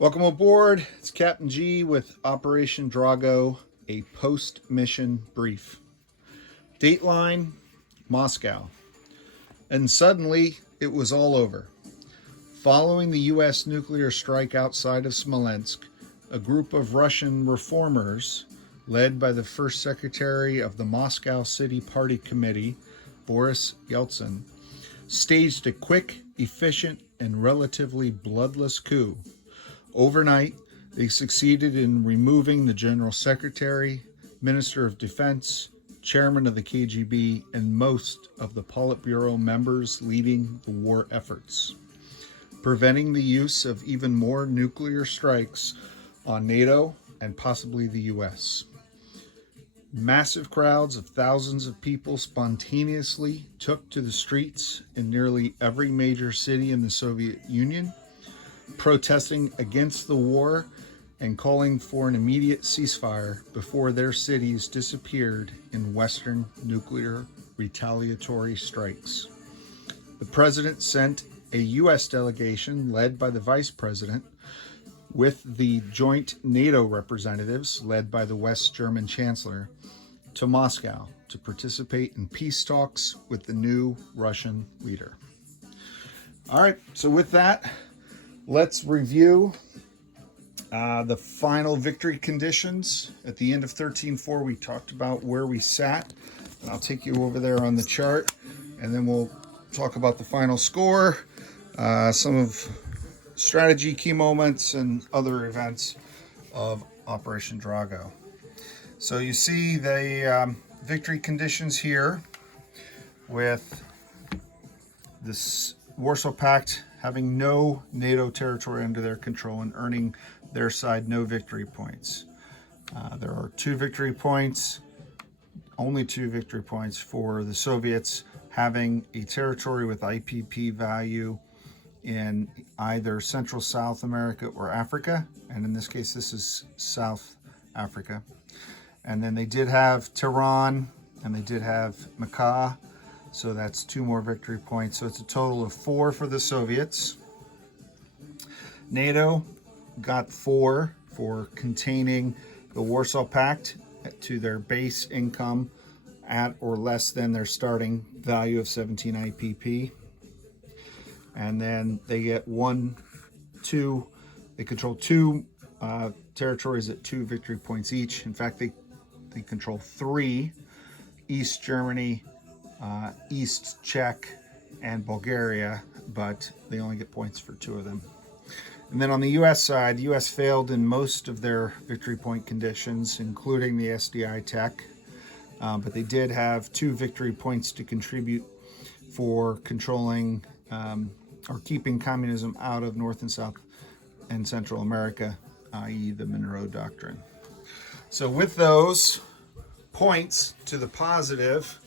Welcome aboard. It's Captain G with Operation Drago, a post-mission brief. Dateline, Moscow. And suddenly, it was all over. Following the U.S. nuclear strike outside of Smolensk, a group of Russian reformers, led by the first secretary of the Moscow City Party Committee, Boris Yeltsin, staged a quick, efficient, and relatively bloodless coup. Overnight, they succeeded in removing the General Secretary, Minister of Defense, Chairman of the KGB, and most of the Politburo members leading the war efforts, preventing the use of even more nuclear strikes on NATO and possibly the US. Massive crowds of thousands of people spontaneously took to the streets in nearly every major city in the Soviet Union, protesting against the war and calling for an immediate ceasefire before their cities disappeared in Western nuclear retaliatory strikes. The president sent a U.S. delegation led by the vice president with the joint NATO representatives led by the West German chancellor to Moscow to participate in peace talks with the new Russian leader. All right, so with that, let's review the final victory conditions. At the end of 13.4, we talked about where we sat. And I'll take you over there on the chart, and then we'll talk about the final score, some of strategy, key moments, and other events of Operation Drago. So you see the victory conditions here with this Warsaw Pact having no NATO territory under their control and earning their side no victory points. There are only two victory points for the Soviets having a territory with IPP value in either Central South America or Africa, and in this case this is South Africa. And then they did have Tehran and they did have Macau, so that's two more victory points. So it's a total of 4 for the Soviets. NATO got 4 for containing the Warsaw Pact to their base income at or less than their starting value of 17 IPP. And then they get they control 2 territories at 2 victory points each. In fact, they control 3: East Germany, East Czech, and Bulgaria, but they only get points for 2 of them. And then on the U.S. side, the U.S. failed in most of their victory point conditions, including the SDI tech, but they did have 2 victory points to contribute for controlling or keeping communism out of North and South and Central America, i.e. the Monroe Doctrine. So with those points to the positive,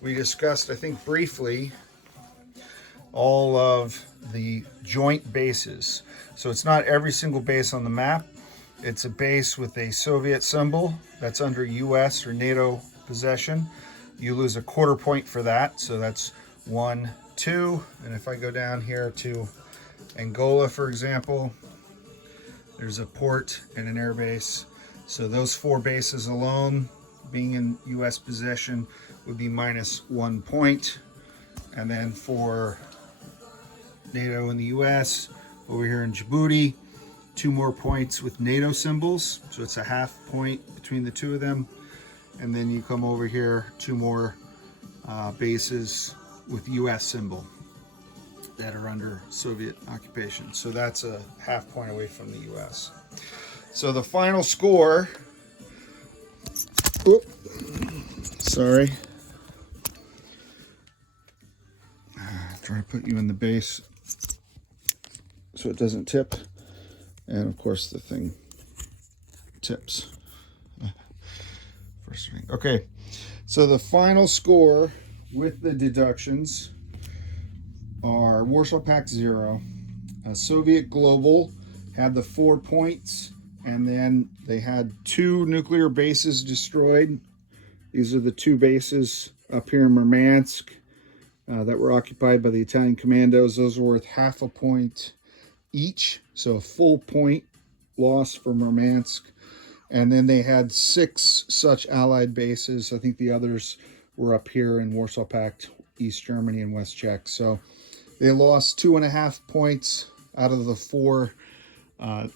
we discussed, I think briefly, all of the joint bases. So it's not every single base on the map. It's a base with a Soviet symbol that's under US or NATO possession. You lose a quarter point for that. So that's 1, 2. And if I go down here to Angola, for example, there's a port and an air base. So those 4 bases alone being in US possession would be -1 point. And then for NATO in the US, over here in Djibouti, 2 more points with NATO symbols. So it's a half point between the 2 of them. And then you come over here, 2 more bases with US symbol that are under Soviet occupation. So that's a half point away from the US. So the final score, sorry. Try to put you in the base so it doesn't tip. And of course the thing tips. Okay, so the final score with the deductions are Warsaw Pact 0. Soviet Global had the 4 points, and then they had 2 nuclear bases destroyed. These are the 2 bases up here in Murmansk that were occupied by the Italian commandos. Those are worth half a point. each, so a full point loss for Murmansk. And then they had 6 such Allied bases. I think the others were up here in Warsaw Pact, East Germany, and West Czech. So they lost 2.5 points out of the 4,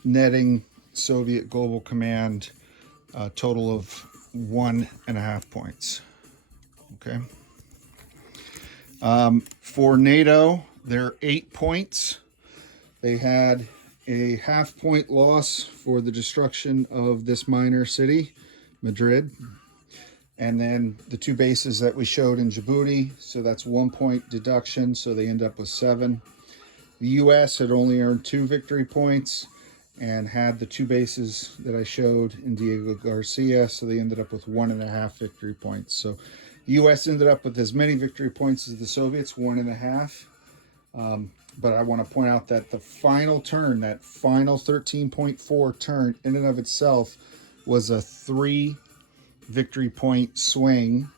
netting Soviet Global Command a total of 1.5 points. Okay. For NATO, they're 8 points. They had a half-point loss for the destruction of this minor city, Madrid. And then the 2 bases that we showed in Djibouti, so that's 1 point deduction, so they end up with 7. The U.S. had only earned 2 victory points and had the 2 bases that I showed in Diego Garcia, so they ended up with 1.5 victory points. So the U.S. ended up with as many victory points as the Soviets, 1.5. But I want to point out that the final turn, that final 13.4 turn, in and of itself, was a 3 victory point swing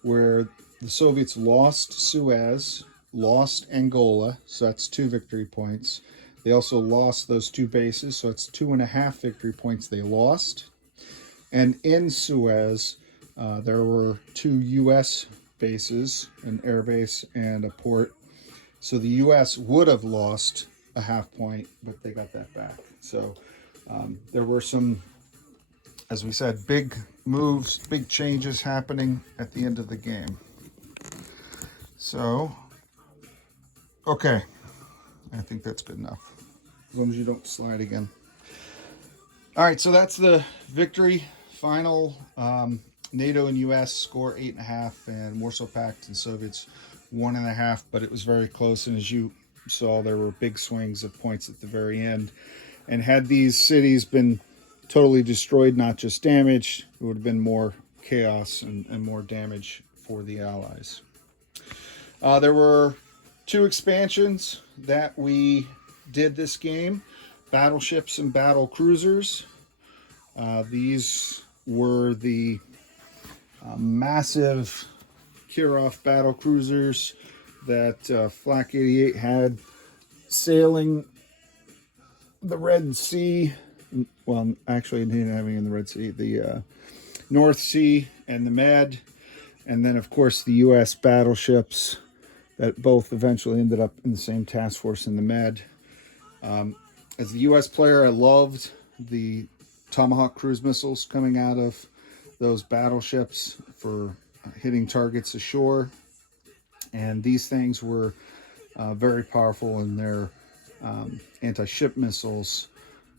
where the Soviets lost Suez, lost Angola, so that's 2 victory points. They also lost those 2 bases, so it's 2.5 victory points they lost. And in Suez, there were 2 U.S. bases, an air base and a port. So the U.S. would have lost a half point, but they got that back. So there were some, as we said, big moves, big changes happening at the end of the game. So, okay, I think that's good enough, as long as you don't slide again. All right, so that's the victory final. NATO and U.S. score 8.5, and Warsaw Pact and Soviets 1.5, but it was very close. And as you saw, there were big swings of points at the very end. And had these cities been totally destroyed, not just damaged, it would have been more chaos and more damage for the Allies. There were 2 expansions that we did this game, battleships and battle cruisers. These were the massive Kirov battle cruisers that Flak 88 had sailing the Red Sea. Well, actually, it didn't have any in the Red Sea, the North Sea and the Med. And then, of course, the U.S. battleships that both eventually ended up in the same task force in the Med. As the U.S. player, I loved the Tomahawk cruise missiles coming out of those battleships for hitting targets ashore. And these things were very powerful in their anti-ship missiles.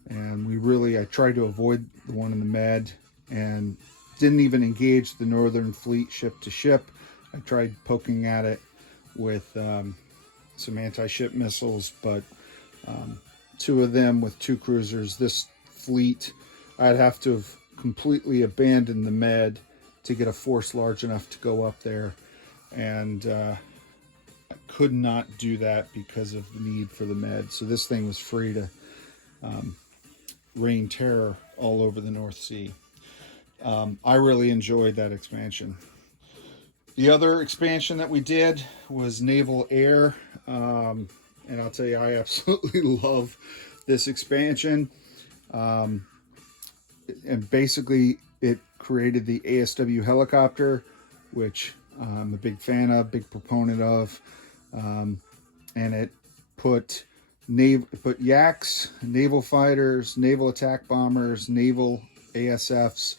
And I tried to avoid the one in the Med and didn't even engage the Northern Fleet ship to ship. I tried poking at it with some anti-ship missiles, but 2 of them with 2 cruisers. This fleet, I'd have to have completely abandoned the Med to get a force large enough to go up there, and I could not do that because of the need for the Med. So this thing was free to rain terror all over the North Sea. I really enjoyed that expansion. The other expansion that we did was Naval Air, and I'll tell you, I absolutely love this expansion. And basically, it created the ASW helicopter, which I'm a big fan of, big proponent of, and it put Yaks, naval fighters, naval attack bombers, naval ASFs,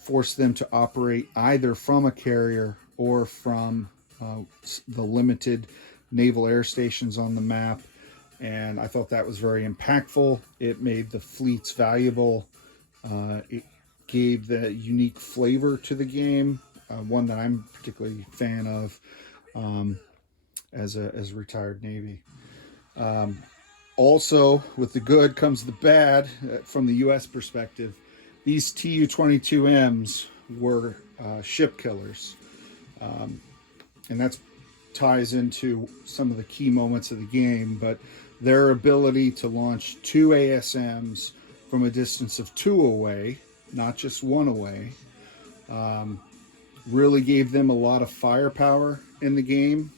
forced them to operate either from a carrier or from the limited naval air stations on the map. And I thought that was very impactful. It made the fleets valuable. It gave the unique flavor to the game, one that I'm particularly a fan of as a retired Navy. Also, with the good comes the bad from the U.S. perspective. These Tu-22Ms were ship killers. And that ties into some of the key moments of the game, but their ability to launch 2 ASMs from a distance of 2 away, not just 1 away, really gave them a lot of firepower in the game.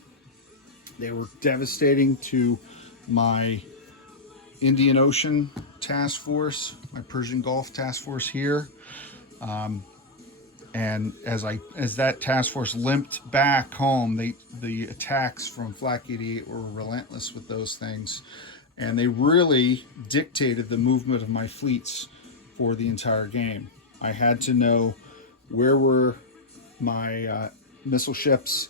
They were devastating to my Indian Ocean Task Force, my Persian Gulf Task Force here. And as that task force limped back home, the attacks from Flak 88 were relentless with those things, and they really dictated the movement of my fleets for the entire game. I had to know where were my missile ships.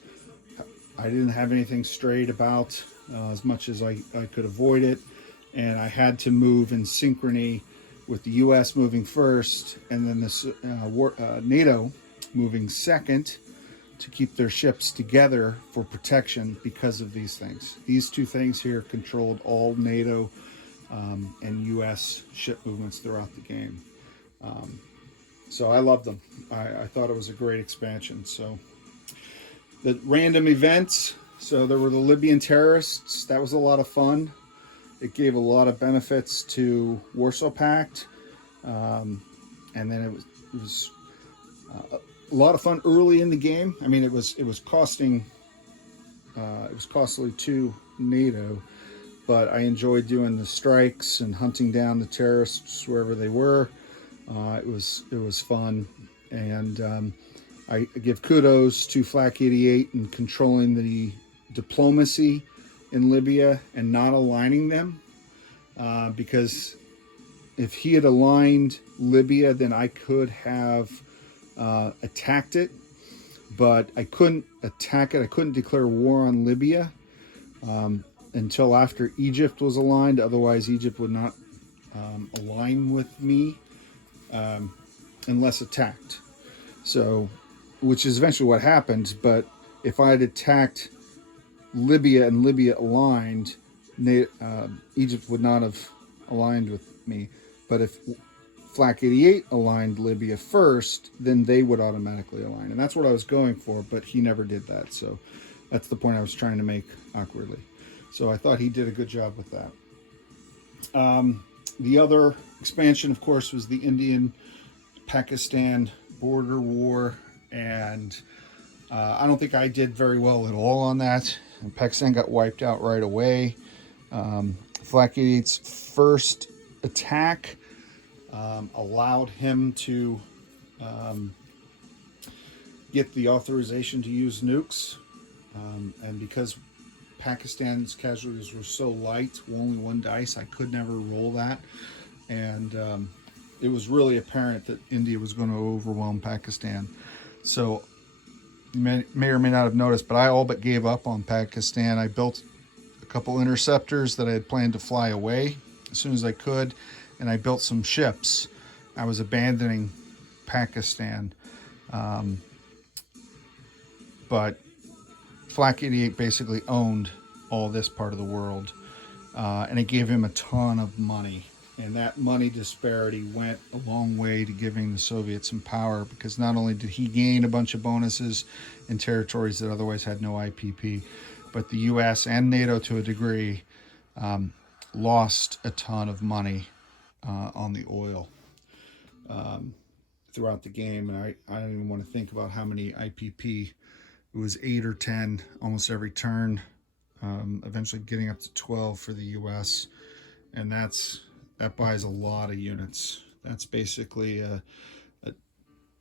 I didn't have anything strayed about as much as I could avoid it, and I had to move in synchrony with the U.S. moving first, and then this NATO moving second to keep their ships together for protection because of these things. These two things here controlled all NATO and U.S. ship movements throughout the game. So I loved them. I thought it was a great expansion. So the random events, so there were the Libyan terrorists. That was a lot of fun. It gave a lot of benefits to Warsaw Pact, and then it was a lot of fun early in the game. I mean, it was costly to NATO, but I enjoyed doing the strikes and hunting down the terrorists wherever they were. It was fun, and I give kudos to Flak 88 in controlling the diplomacy in Libya and not aligning them, because if he had aligned Libya, then I could have attacked it, but I couldn't attack it. I couldn't declare war on Libya until after Egypt was aligned. Otherwise, Egypt would not align with me unless attacked. So, which is eventually what happened. But if I had attacked Libya and Libya aligned, Egypt would not have aligned with me. But if Flak 88 aligned Libya first, then they would automatically align. And that's what I was going for, but he never did that. So that's the point I was trying to make awkwardly. So I thought he did a good job with that. The other expansion, of course, was the Indian-Pakistan border war. And I don't think I did very well at all on that. And Pakistan got wiped out right away. Flak 88's first attack allowed him to get the authorization to use nukes, and because Pakistan's casualties were so light, only one dice, I could never roll that, and it was really apparent that India was going to overwhelm Pakistan. So you may or may not have noticed, but I all but gave up on Pakistan. I built a couple interceptors that I had planned to fly away as soon as I could, and I built some ships. I was abandoning Pakistan, but Flak 88 basically owned all this part of the world, and it gave him a ton of money. And that money disparity went a long way to giving the Soviets some power, because not only did he gain a bunch of bonuses in territories that otherwise had no IPP, but the U.S. and NATO, to a degree, lost a ton of money on the oil throughout the game. And I don't even want to think about how many IPP. It was 8 or 10 almost every turn, eventually getting up to 12 for the U.S. And that buys a lot of units. That's basically a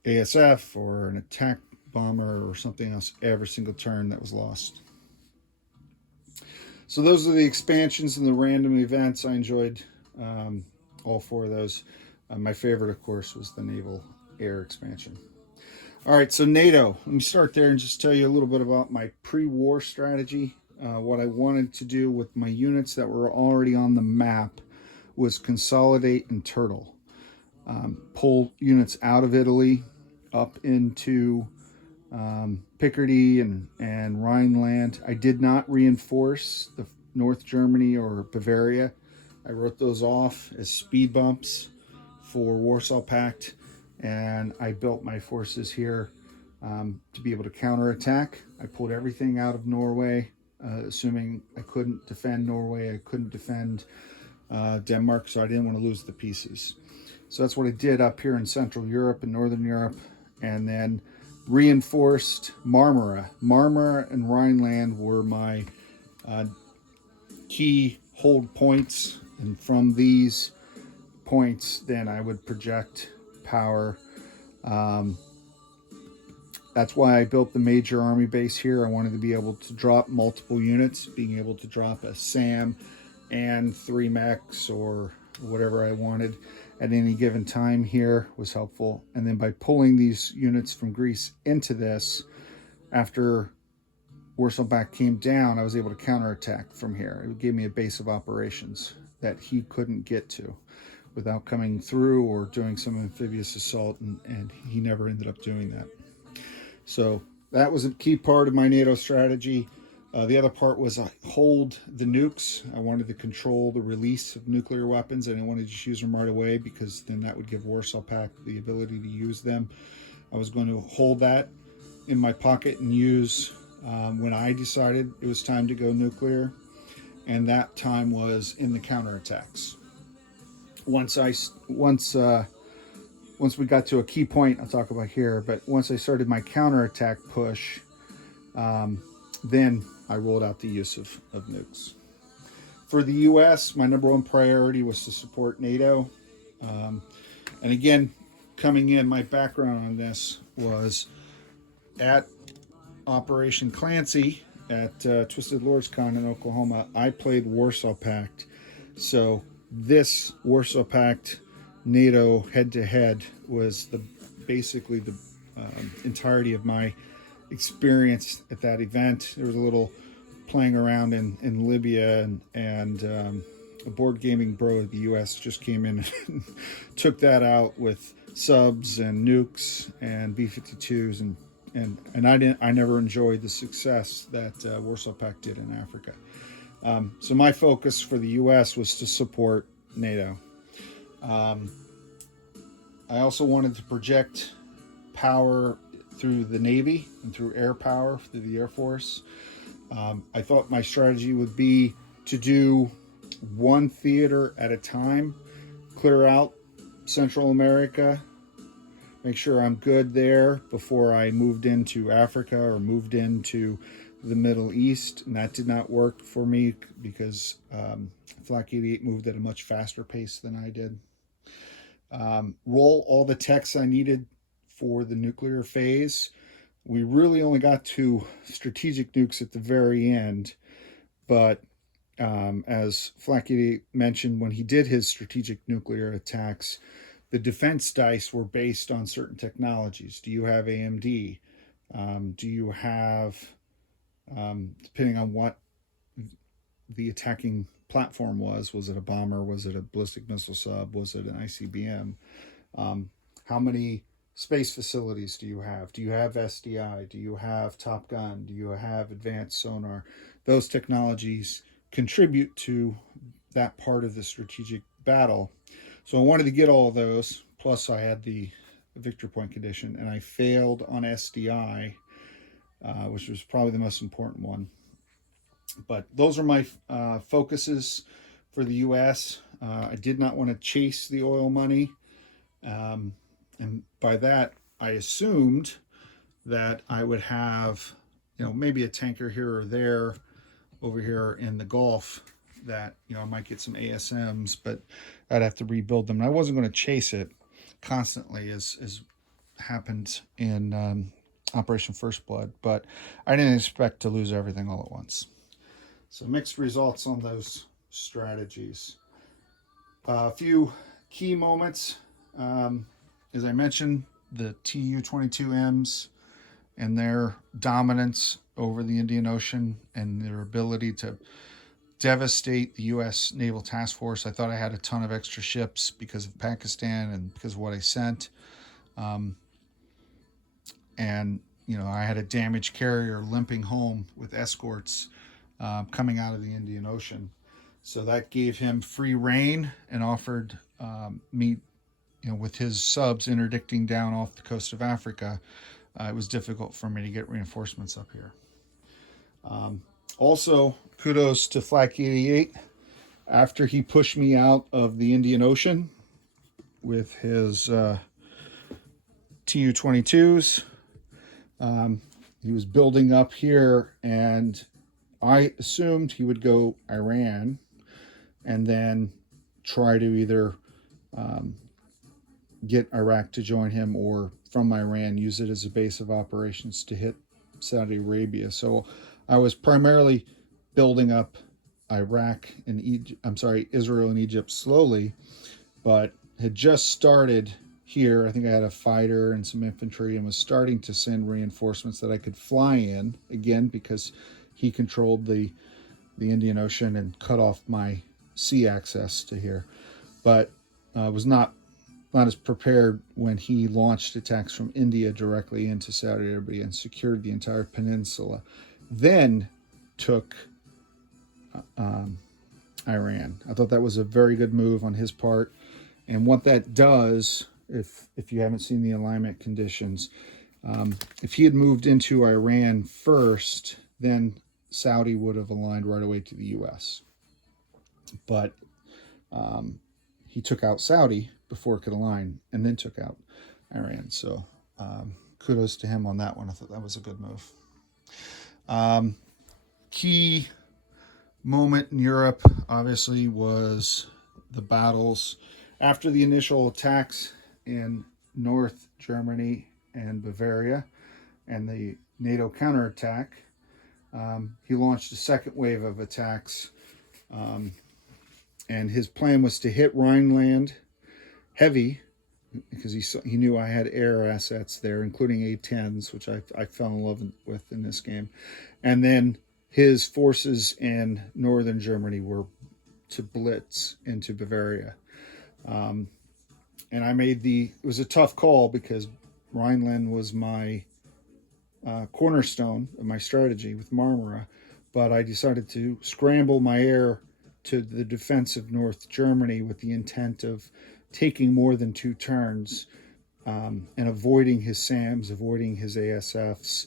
ASF or an attack bomber or something else every single turn that was lost. So those are the expansions and the random events. I enjoyed all 4 of those. My favorite, of course, was the Naval Air expansion. All right, so NATO. Let me start there and just tell you a little bit about my pre-war strategy. What I wanted to do with my units that were already on the map was consolidate and turtle. Pull units out of Italy up into Picardy and Rhineland. I did not reinforce the North Germany or Bavaria. I wrote those off as speed bumps for Warsaw Pact, and I built my forces here to be able to counterattack. I pulled everything out of Norway, assuming I couldn't defend Norway, I couldn't defend Denmark, so I didn't want to lose the pieces. So that's what I did up here in Central Europe and Northern Europe, and then reinforced Marmara. Marmara and Rhineland were my key hold points And from these points, then I would project power. That's why I built the major army base here. I wanted to be able to drop multiple units. Being able to drop a SAM and 3 mechs or whatever I wanted at any given time here was helpful. And then by pulling these units from Greece into this, after Warsaw Pact came down, I was able to counterattack from here. It gave me a base of operations that he couldn't get to without coming through or doing some amphibious assault, and he never ended up doing that. So that was a key part of my NATO strategy. The other part was I hold the nukes. I wanted to control the release of nuclear weapons. I didn't want to just use them right away, because then that would give Warsaw Pact the ability to use them. I was going to hold that in my pocket and use when I decided it was time to go nuclear. And that time was in the counterattacks. Once we got to a key point I'll talk about here, but once I started my counterattack push, then I rolled out the use of nukes. For the US, my number one priority was to support NATO. And again, coming in, my background on this was at Operation Clancy at Twisted Lords Con in Oklahoma. I played Warsaw Pact. So this Warsaw Pact NATO head-to-head was basically the entirety of my experience at that event. There was a little playing around in Libya, and a board gaming bro of the US just came in and took that out with subs and nukes and B-52s, and I never enjoyed the success that Warsaw Pact did in Africa. So my focus for the US was to support NATO. I also wanted to project power through the Navy and through air power through the Air Force. I thought my strategy would be to do one theater at a time, clear out Central America, make sure I'm good there before I moved into Africa or moved into the Middle East. And that did not work for me because Flak 88 moved at a much faster pace than I did. Roll all the techs I needed for the nuclear phase. We really only got to strategic nukes at the very end, but as Flak 88 mentioned, when he did his strategic nuclear attacks, the defense dice were based on certain technologies. Do you have AMD? Do you have, depending on what the attacking platform was it a bomber, was it a ballistic missile sub, was it an ICBM? How many space facilities do you have? Do you have SDI? Do you have Top Gun? Do you have advanced sonar? Those technologies contribute to that part of the strategic battle. So I wanted to get all of those, plus I had the victory point condition, and I failed on SDI, which was probably the most important one. But those are my focuses for the U.S. I did not want to chase the oil money. And by that, I assumed that I would have, maybe a tanker here or there over here in the Gulf that, I might get some ASMs, but I'd have to rebuild them. And I wasn't going to chase it constantly as happened in Operation First Blood, but I didn't expect to lose everything all at once. So mixed results on those strategies. A few key moments. As I mentioned, the Tu-22Ms and their dominance over the Indian Ocean and their ability to devastate the U.S. Naval Task Force. I thought I had a ton of extra ships because of Pakistan and because of what I sent. And, I had a damaged carrier limping home with escorts coming out of the Indian Ocean. So that gave him free rein and offered me, with his subs interdicting down off the coast of Africa, it was difficult for me to get reinforcements up here. Also, kudos to Flak 88. After he pushed me out of the Indian Ocean with his Tu-22s, he was building up here, and I assumed he would go Iran and then try to either get Iraq to join him, or from Iran use it as a base of operations to hit Saudi Arabia. So I was primarily building up Iraq and Israel and Egypt slowly, but had just started here. I think I had a fighter and some infantry and was starting to send reinforcements that I could fly in, again, because he controlled the Indian Ocean and cut off my sea access to here. But was not as prepared when he launched attacks from India directly into Saudi Arabia and secured the entire peninsula. Then took Iran. I thought that was a very good move on his part. And what that does, if you haven't seen the alignment conditions, if he had moved into Iran first, then Saudi would have aligned right away to the U.S. But he took out Saudi before it could align, and then took out Iran. So kudos to him on that one. I thought that was a good move. Key moment in Europe, obviously, was the battles after the initial attacks in North Germany and Bavaria and the NATO counterattack. He launched a second wave of attacks, and his plan was to hit Rhineland heavy, because he knew I had air assets there, including A-10s, which I fell in love with in this game. And then his forces in northern Germany were to blitz into Bavaria. And I made it was a tough call, because Rhineland was my cornerstone of my strategy with Marmara, but I decided to scramble my air to the defense of North Germany with the intent of taking more than 2 turns and avoiding his SAMs, avoiding his ASFs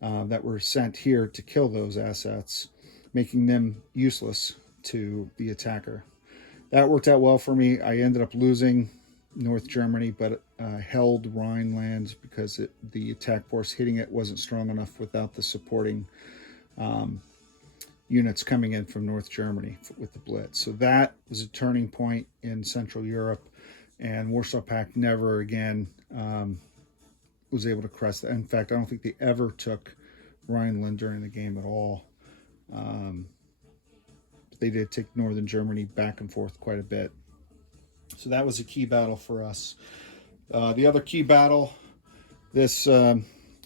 that were sent here to kill those assets, making them useless to the attacker. That worked out well for me. I ended up losing North Germany, but held Rhineland because the attack force hitting it wasn't strong enough without the supporting units coming in from North Germany with the Blitz. So that was a turning point in Central Europe, and Warsaw Pact never again was able to crest that. In fact, I don't think they ever took Rhineland during the game at all. They did take Northern Germany back and forth quite a bit. So that was a key battle for us. The other key battle, this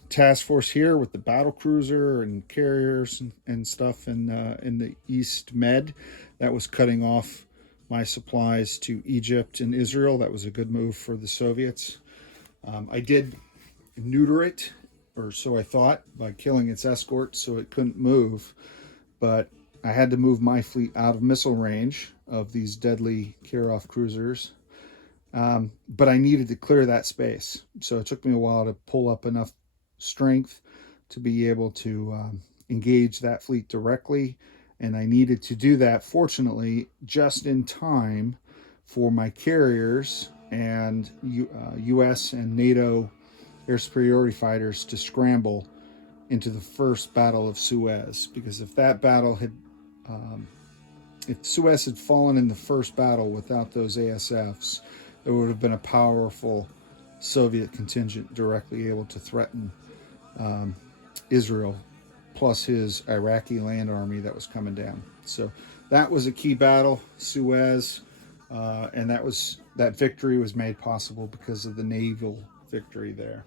task force here with the battle cruiser and carriers and stuff in the East Med, that was cutting off my supplies to Egypt and Israel. That was a good move for the Soviets. I did neuter it, or so I thought, by killing its escort so it couldn't move, but I had to move my fleet out of missile range of these deadly Kirov cruisers, but I needed to clear that space. So it took me a while to pull up enough strength to be able to engage that fleet directly, and I needed to do that, fortunately, just in time for my carriers and U.S. and NATO air superiority fighters to scramble into the first Battle of Suez. Because if that battle had if Suez had fallen in the first battle without those ASFs, there would have been a powerful Soviet contingent directly able to threaten Israel, plus his Iraqi land army that was coming down. So that was a key battle, Suez, and that victory was made possible because of the naval victory there.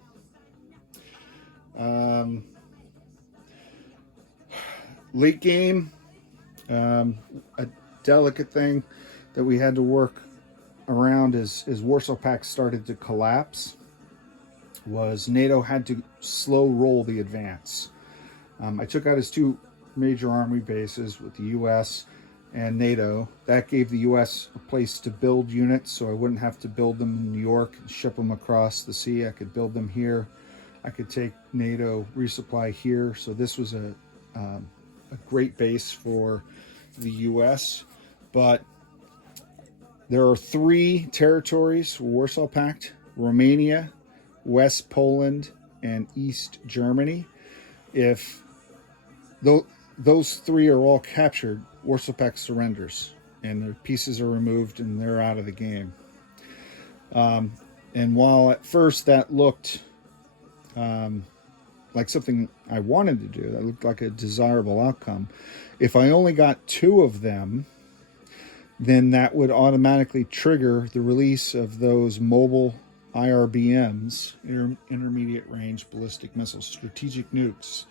Late game, a delicate thing that we had to work around as Warsaw Pact started to collapse was NATO had to slow roll the advance. I took out his 2 major army bases with the U.S. and NATO. That gave the U.S. a place to build units, so I wouldn't have to build them in New York and ship them across the sea. I could build them here. I could take NATO resupply here. So this was a great base for the U.S. But there are 3 territories for Warsaw Pact: Romania, West Poland, and East Germany. If those 3 are all captured, Warsaw Pact surrenders. and their pieces are removed and they're out of the game. And while at first that looked like something I wanted to do, that looked like a desirable outcome, if I only got 2 of them, then that would automatically trigger the release of those mobile IRBMs, intermediate range ballistic missiles, strategic nukes,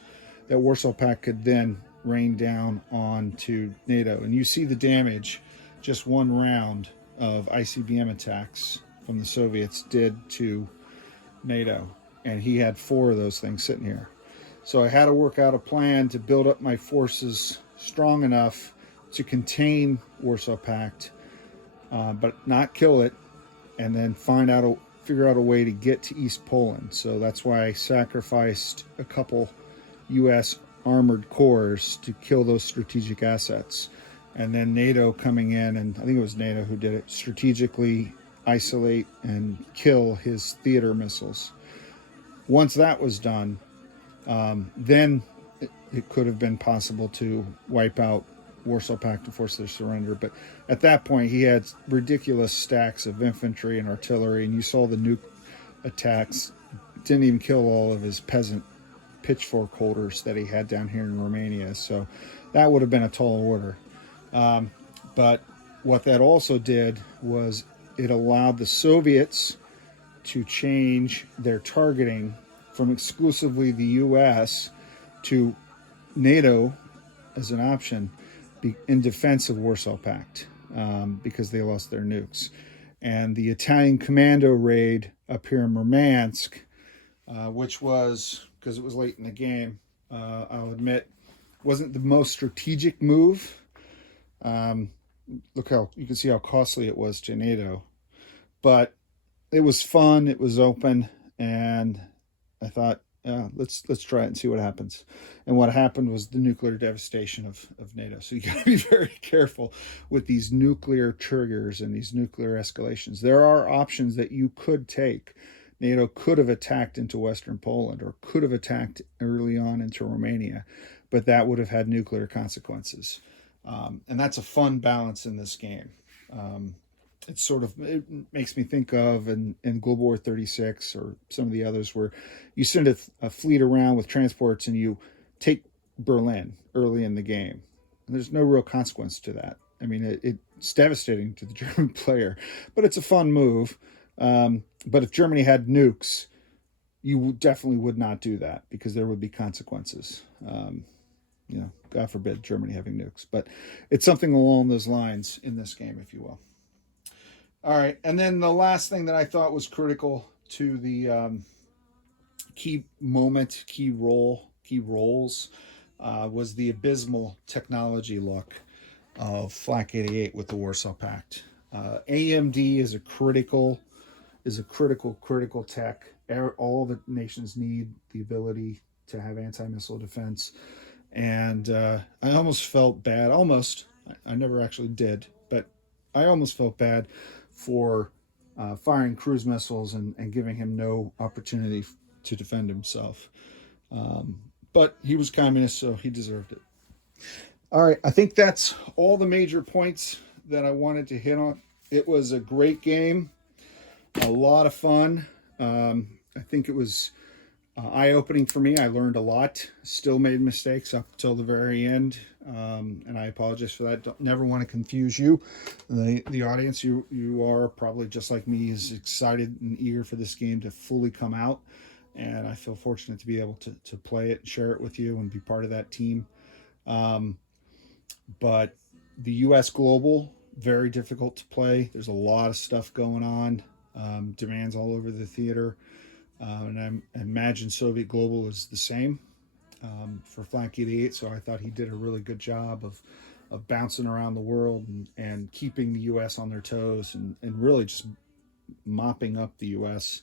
that Warsaw Pact could then rain down onto NATO. And you see the damage just one round of ICBM attacks from the Soviets did to NATO. And he had 4 of those things sitting here. So I had to work out a plan to build up my forces strong enough to contain Warsaw Pact, but not kill it, and then figure out a way to get to East Poland. So that's why I sacrificed a couple U.S. armored cores to kill those strategic assets. And then NATO coming in, and I think it was NATO who did it, strategically isolate and kill his theater missiles. Once that was done, then it could have been possible to wipe out Warsaw Pact and force their surrender. But at that point, he had ridiculous stacks of infantry and artillery, and you saw the nuke attacks. Didn't even kill all of his peasant pitchfork holders that he had down here in Romania. So that would have been a tall order. But what that also did was it allowed the Soviets to change their targeting from exclusively the U.S. to NATO as an option in defense of Warsaw Pact, because they lost their nukes. And the Italian commando raid up here in Murmansk, which was, because it was late in the game, I'll admit, wasn't the most strategic move. Look how you can see how costly it was to NATO, but it was fun. It was open, and I thought, let's try it and see what happens. And what happened was the nuclear devastation of NATO. So you got to be very careful with these nuclear triggers and these nuclear escalations. There are options that you could take. NATO could have attacked into Western Poland, or could have attacked early on into Romania, but that would have had nuclear consequences. And that's a fun balance in this game. It makes me think of in Global War 36 or some of the others, where you send a fleet around with transports and you take Berlin early in the game. And there's no real consequence to that. I mean, it's devastating to the German player, but it's a fun move. But if Germany had nukes, you definitely would not do that, because there would be consequences. God forbid Germany having nukes, but it's something along those lines in this game, if you will. All right, and then the last thing that I thought was critical to the key roles was the abysmal technology look of Flak 88 with the Warsaw Pact. AMD is a critical tech. All the nations need the ability to have anti-missile defense, and I almost felt bad. I never actually did, but I almost felt bad for firing cruise missiles and giving him no opportunity to defend himself. But he was communist, so he deserved it. All right, I think that's all the major points that I wanted to hit on. It was a great game, a lot of fun. I think it was eye-opening for me. I learned a lot, still made mistakes up until the very end, and I apologize for that. Never want to confuse you, the audience. You are probably just like me, is excited and eager for this game to fully come out, and I feel fortunate to be able to play it and share it with you and be part of that team. But the US Global, very difficult to play. There's a lot of stuff going on, demands all over the theater. And I imagine Soviet Global is the same for Flak 88. So I thought he did a really good job of bouncing around the world and keeping the U.S. on their toes and really just mopping up the U.S.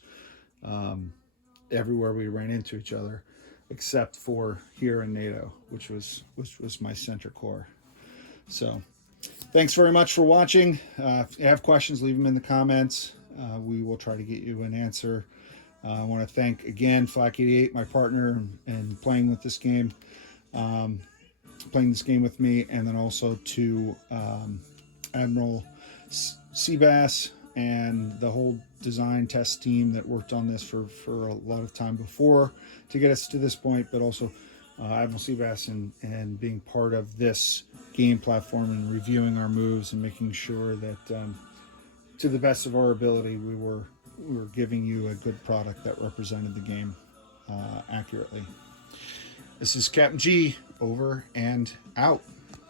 Everywhere we ran into each other, except for here in NATO, which was my center core. So thanks very much for watching. If you have questions, leave them in the comments. We will try to get you an answer. I want to thank again Flak 88, my partner, and playing this game with me, and then also to Admiral Seabass and the whole design test team that worked on this for a lot of time before to get us to this point, but also Admiral Seabass and being part of this game platform and reviewing our moves and making sure that to the best of our ability we were giving you a good product that represented the game accurately. This is Captain G, over and out.